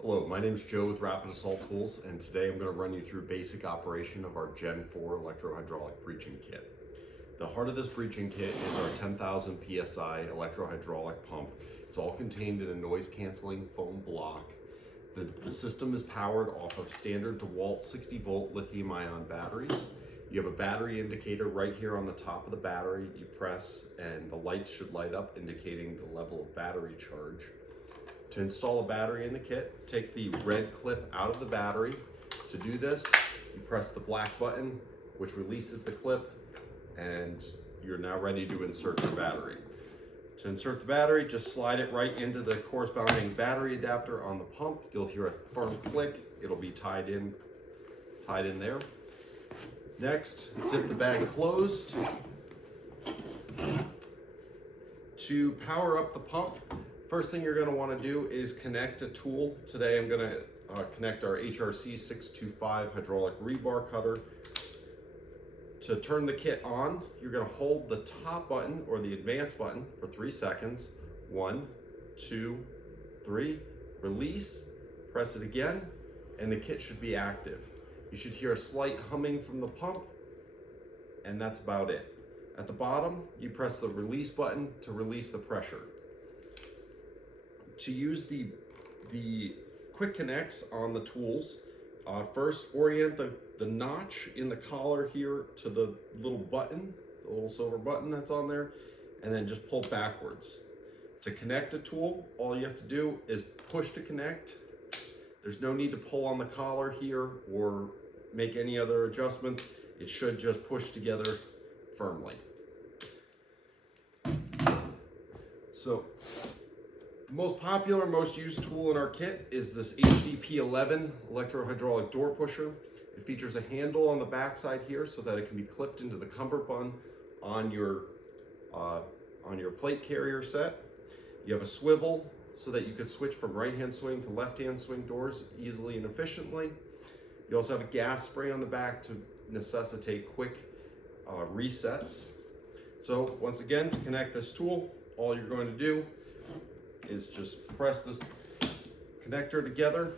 Hello, my name is Joe with Rapid Assault Tools, and today I'm going to run you through basic operation of our GEN4 Electro-Hydraulic Breaching Kit. The heart of this breaching kit is our 10,000 PSI electro-hydraulic pump. It's all contained in a noise-canceling foam block. The system is powered off of standard DeWalt 60-volt lithium-ion batteries. You have a battery indicator right here on the top of the battery. You press and the lights should light up indicating the level of battery charge. To install a battery in the kit, take the red clip out of the battery. To do this, you press the black button, which releases the clip, and you're now ready to insert your battery. To insert the battery, just slide it right into the corresponding battery adapter on the pump. You'll hear a firm click. It'll be tied in there. Next, zip the bag closed. To power up the pump, first thing you're going to want to do is connect a tool. Today I'm going to connect our HRC 625 hydraulic rebar cutter. To turn the kit on, you're going to hold the top button or the advance button for 3 seconds. 1, 2, 3. Release, press it again, and the kit should be active. You should hear a slight humming from the pump, and that's about it. At the bottom, you press the release button to release the pressure. To use the quick connects on the tools, first orient the notch in the collar here to the little button, the little silver button that's on there, and then just pull backwards. To connect a tool, all you have to do is push to connect. There's no need to pull on the collar here or make any other adjustments. It should just push together firmly. So, the most popular, most used tool in our kit is this HDP11 electro-hydraulic door pusher. It features a handle on the backside here so that it can be clipped into the cummerbund on your plate carrier set. You have a swivel so that you could switch from right-hand swing to left-hand swing doors easily and efficiently. You also have a gas spray on the back to necessitate quick resets. So once again, to connect this tool, all you're going to do is just press this connector together.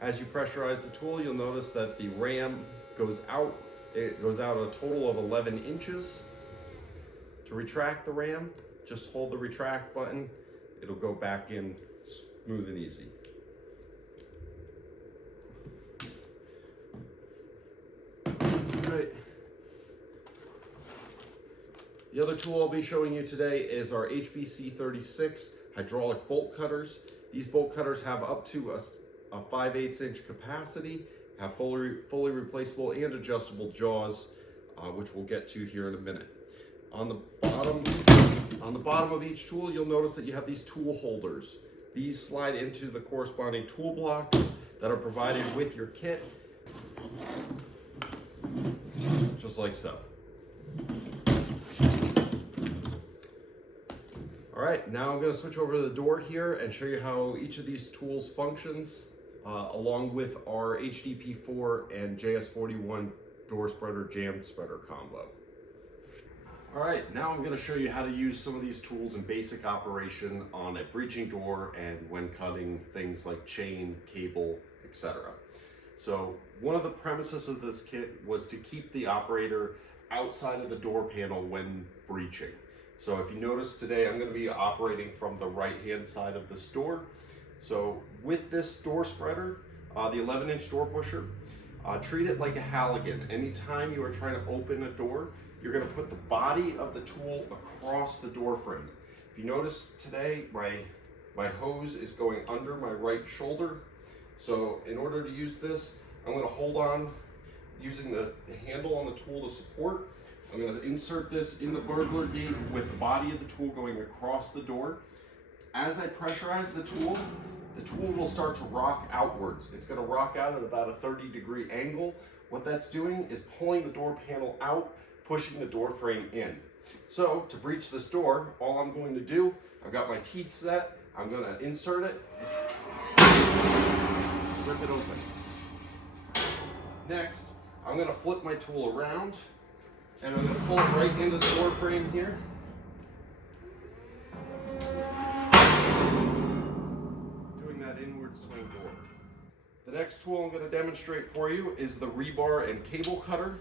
As you pressurize the tool, you'll notice that the ram goes out. It goes out a total of 11 inches. To retract the ram, just hold the retract button. It'll go back in smooth and easy. All right. The other tool I'll be showing you today is our HBC36 hydraulic bolt cutters. These bolt cutters have up to a 5/8 inch capacity, have fully replaceable and adjustable jaws, which we'll get to here in a minute. On the bottom of each tool, you'll notice that you have these tool holders. These slide into the corresponding tool blocks that are provided with your kit, just like so. All right, now I'm going to switch over to the door here and show you how each of these tools functions, along with our HDP4 and JS41 door spreader jam spreader combo. All right, now I'm going to show you how to use some of these tools in basic operation on a breaching door and when cutting things like chain, cable, etc. So one of the premises of this kit was to keep the operator outside of the door panel when breaching. So if you notice today, I'm going to be operating from the right-hand side of this door. So with this door spreader, the 11-inch door pusher, treat it like a Halligan. Anytime you are trying to open a door, you're going to put the body of the tool across the door frame. If you notice today, my hose is going under my right shoulder. So in order to use this, I'm going to hold on using the handle on the tool to support. I'm going to insert this in the burglar gate with the body of the tool going across the door. As I pressurize the tool will start to rock outwards. It's going to rock out at about a 30-degree angle. What that's doing is pulling the door panel out, pushing the door frame in. So to breach this door, all I'm going to do, I've got my teeth set, I'm going to insert it, rip it open. Next, I'm going to flip my tool around, and I'm going to pull it right into the door frame here. Doing that in forward swing door. The next tool I'm going to demonstrate for you is the rebar and cable cutter.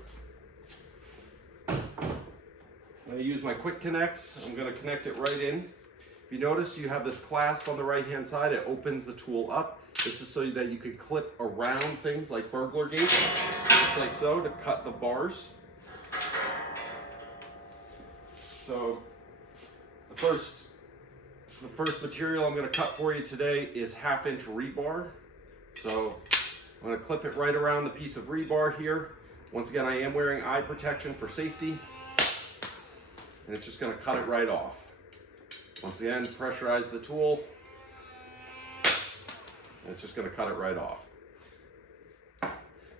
I'm going to use my quick connects. I'm going to connect it right in. If you notice, you have this clasp on the right hand side. It opens the tool up. This is so that you could clip around things like burglar gates, just like so, to cut the bars. So the first material I'm going to cut for you today is 1/2 inch rebar. So I'm going to clip it right around the piece of rebar here. Once again, I am wearing eye protection for safety, and it's just going to cut it right off. Once again, pressurize the tool, and it's just going to cut it right off.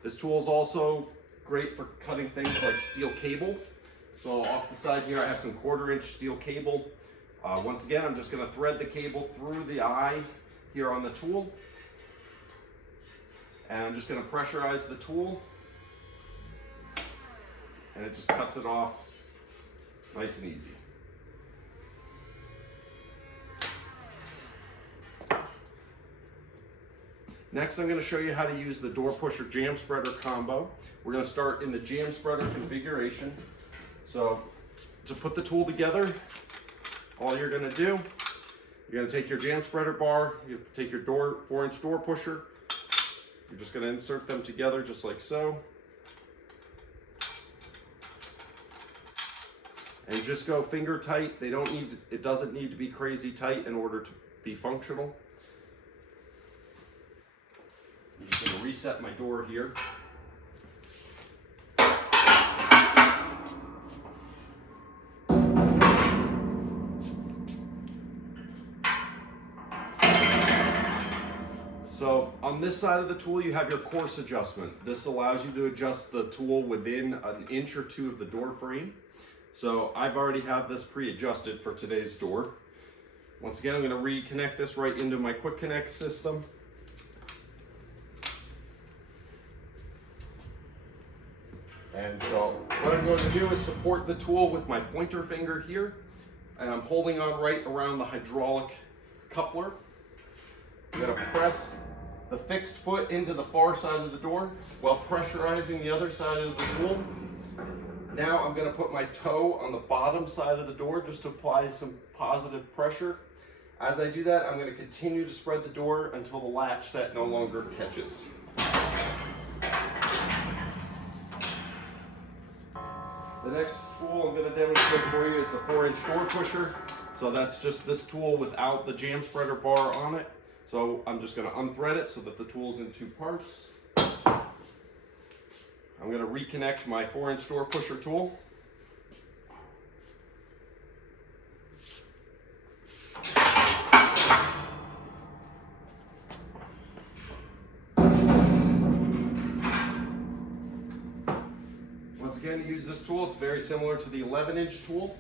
This tool is also great for cutting things like steel cable. So off the side here, I have some 1/4 inch steel cable. Once again, I'm just going to thread the cable through the eye here on the tool. And I'm just going to pressurize the tool. And it just cuts it off nice and easy. Next, I'm going to show you how to use the door pusher jam spreader combo. We're going to start in the jam spreader configuration. So to put the tool together, all you're going to do, you're going to take your jam spreader bar, you take your 4-inch door pusher, you're just going to insert them together just like so. And just go finger tight. It doesn't need to be crazy tight in order to be functional. I'm just going to reset my door here. So on this side of the tool, you have your course adjustment. This allows you to adjust the tool within 1 inch or 2 of the door frame. So I've already have this pre-adjusted for today's door. Once again, I'm going to reconnect this right into my quick connect system. And so what I'm going to do is support the tool with my pointer finger here, and I'm holding on right around the hydraulic coupler. I'm going to press the fixed foot into the far side of the door while pressurizing the other side of the tool. Now I'm going to put my toe on the bottom side of the door just to apply some positive pressure. As I do that, I'm going to continue to spread the door until the latch set no longer catches. The next tool I'm going to demonstrate for you is the 4-inch door pusher. So that's just this tool without the jam spreader bar on it. So I'm just going to unthread it so that the tool's in 2 parts. I'm going to reconnect my 4-inch door pusher tool. Once again, to use this tool, it's very similar to the 11-inch tool.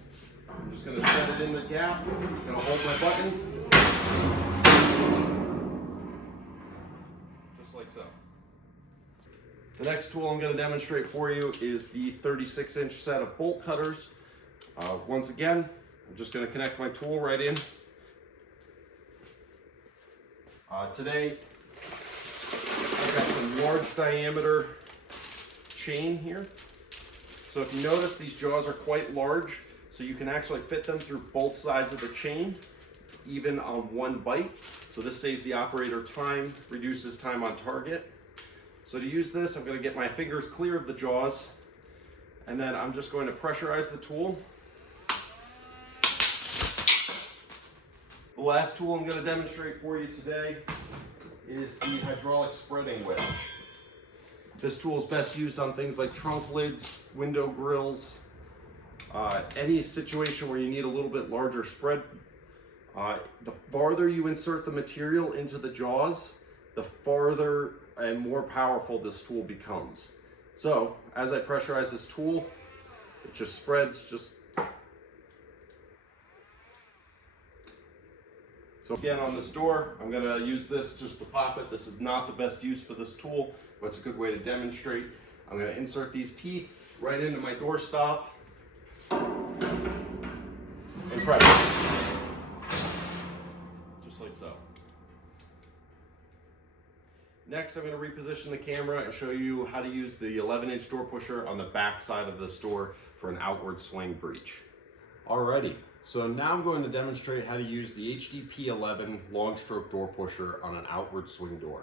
I'm just going to set it in the gap. I'm going to hold my button. Just like so. The next tool I'm going to demonstrate for you is the 36-inch set of bolt cutters. Once again, I'm just going to connect my tool right in. Today, I've got some large diameter chain here. So if you notice, these jaws are quite large, so you can actually fit them through both sides of the chain, even on one bite. So this saves the operator time, reduces time on target. So to use this, I'm going to get my fingers clear of the jaws, and then I'm just going to pressurize the tool. The last tool I'm going to demonstrate for you today is the hydraulic spreading wedge. This tool is best used on things like trunk lids, window grills, any situation where you need a little bit larger spread. The farther you insert the material into the jaws, the farther and more powerful this tool becomes. So as I pressurize this tool, it just spreads So again, on this door, I'm going to use this just to pop it. This is not the best use for this tool, but it's a good way to demonstrate. I'm going to insert these teeth right into my door stop and press it. Just like so. Next, I'm going to reposition the camera and show you how to use the 11-inch door pusher on the back side of this door for an outward swing breach. Alrighty, so now I'm going to demonstrate how to use the HDP 11 long stroke door pusher on an outward swing door.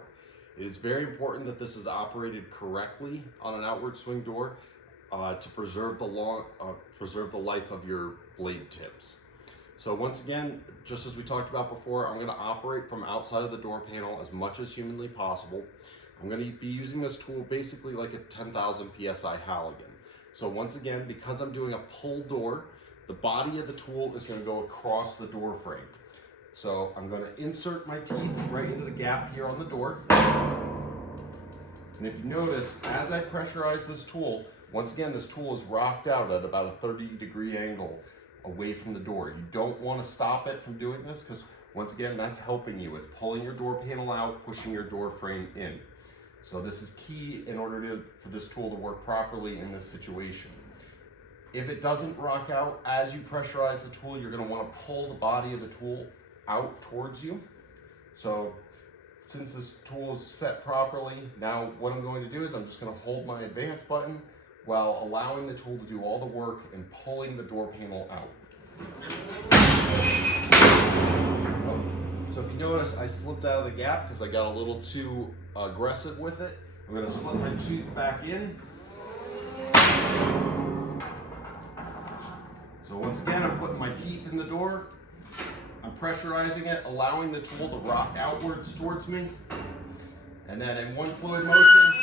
It is very important that this is operated correctly on an outward swing door to preserve the life of your blade tips. So once again, just as we talked about before, I'm going to operate from outside of the door panel as much as humanly possible. I'm going to be using this tool basically like a 10,000 PSI Halligan. So once again, because I'm doing a pull door, the body of the tool is going to go across the door frame. So I'm going to insert my teeth right into the gap here on the door. And if you notice, as I pressurize this tool, once again, this tool is rocked out at about a 30-degree angle away from the door. You don't want to stop it from doing this because once again, that's helping you. It's pulling your door panel out, pushing your door frame in. So this is key in order for this tool to work properly in this situation. If it doesn't rock out as you pressurize the tool, you're going to want to pull the body of the tool out towards you. So since this tool is set properly, now what I'm going to do is I'm just going to hold my advance button while allowing the tool to do all the work and pulling the door panel out. So if you notice, I slipped out of the gap because I got a little too aggressive with it. I'm going to slip my tooth back in. So once again, I'm putting my teeth in the door. I'm pressurizing it, allowing the tool to rock outwards towards me. And then in one fluid motion,